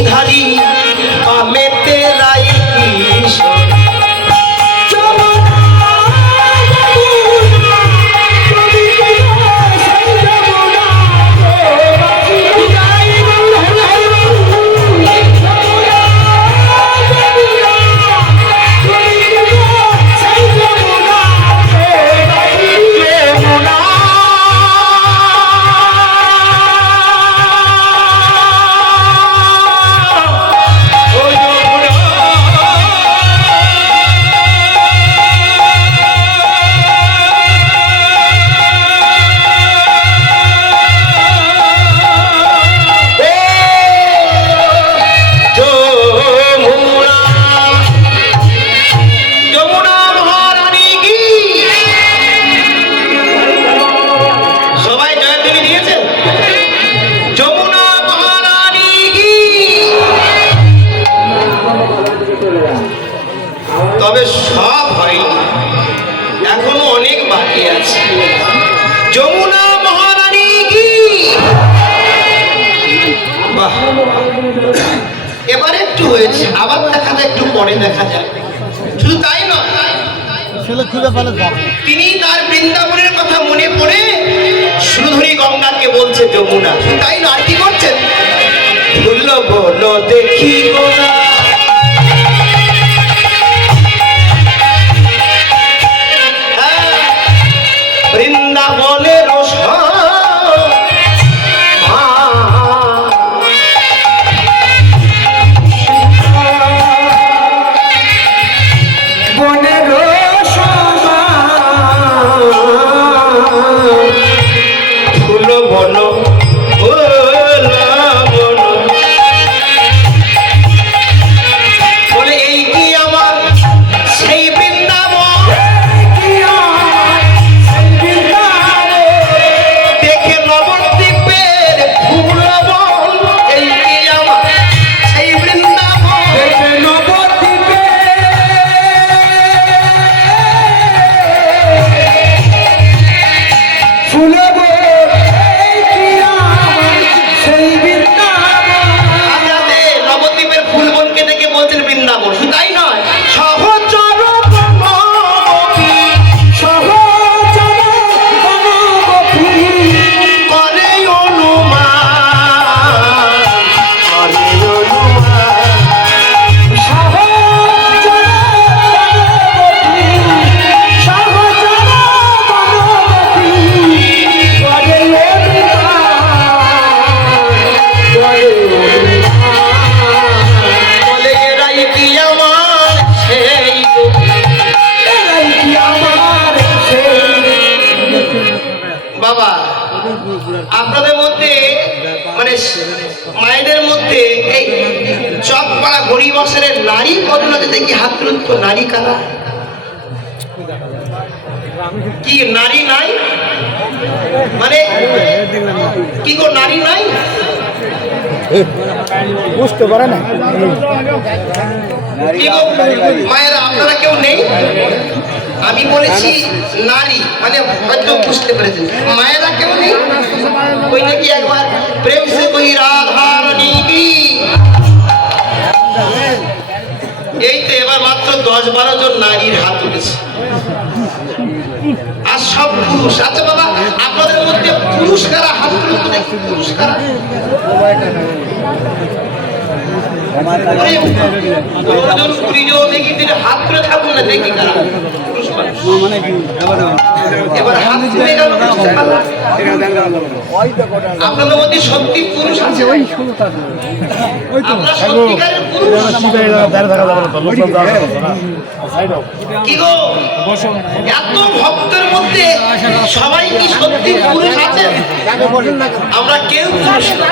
নির্ধারিত এবার একটু হয়েছে আবার দেখা যায় একটু পরে দেখা যায় শুধু তাই নয় তিনি তার বৃন্দাবনের কথা মনে পড়ে সুধুরী গঙ্গাকে বলছে যমুনা। শুধু তাই না আর কি করছেন? ভুল বলো মায়েদের মধ্যে এই চকপাড়া গরিব বছরের নারী পদনাতে দেখি হাত তুলুন নারী কারা? কি নারী নাই? মানে কি গো নারী নাই? বুঝতে পারে না। মায়েরা আপনারা কেউ নেই? আমি বলেছি নারী মানে হয়তো বুঝতে পেরেছেন। মায়েরা কেউ নেই? ওই নাকি একবার প্রেম সে কই দশ বারো জন নারীর হাত উঠেছে। আর সব পুরুষ। আচ্ছা বাবা, আপনাদের মধ্যে পুরুষ কারা? হাত এবার হাত। আপনাদের মধ্যে সত্যি পুরুষ আছে। আপনারা কি গো? এত ভক্তের মধ্যে সবাই কি সত্যি পুরুষ আছে আমরা কেউ পুরুষ না।